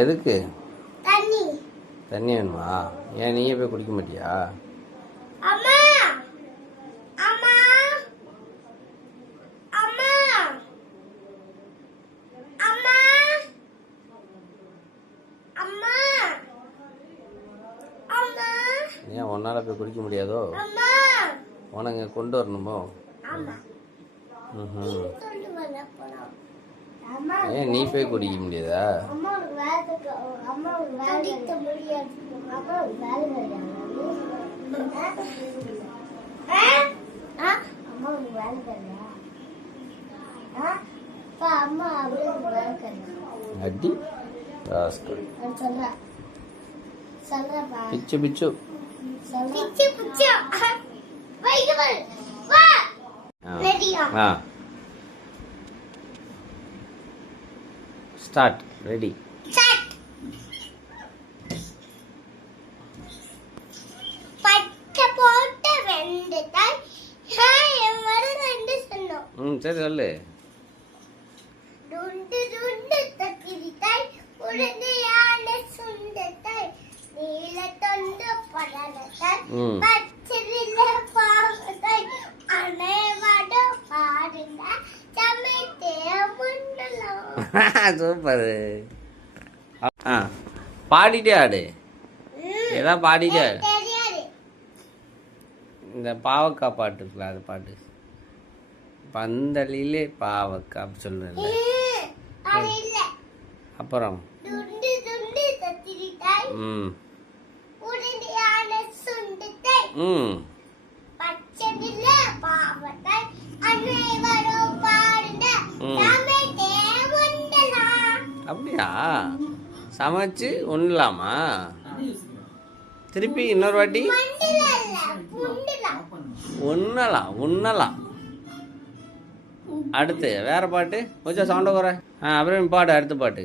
எதுக்கு? தண்ணி வேணுமா? ஏன் நீயே போய் குடிக்க மாட்டியா? ஏன் உன்னால போய் குடிக்க முடியாதோ? உனங்க கொண்டு வரணுமோ? ஏன் நீ போய் குடிக்க முடியாதா? அடி பிச்சு பிச்சு ஸ்டார்ட். ரெடி. சரி சொல்லு. சூப்பர். பாடிட்டே ஆடு. ஏதாவது பாடிட்டே. இந்த பாவக்காய் பாட்டு இருக்குல்ல, அது பாட்டு. பந்தலிலே பாவக்காய் அப்படி சொல்றேன். அப்புறம் அப்படியா? சமைச்சு உண்ணலாமா? திருப்பி இன்னொரு வாட்டி உண்ணலாம். அடுத்து வேற பாட்டு கொஞ்சம் சவுண்ட குறை. அப்புறம் பாடு அடுத்த பாட்டு.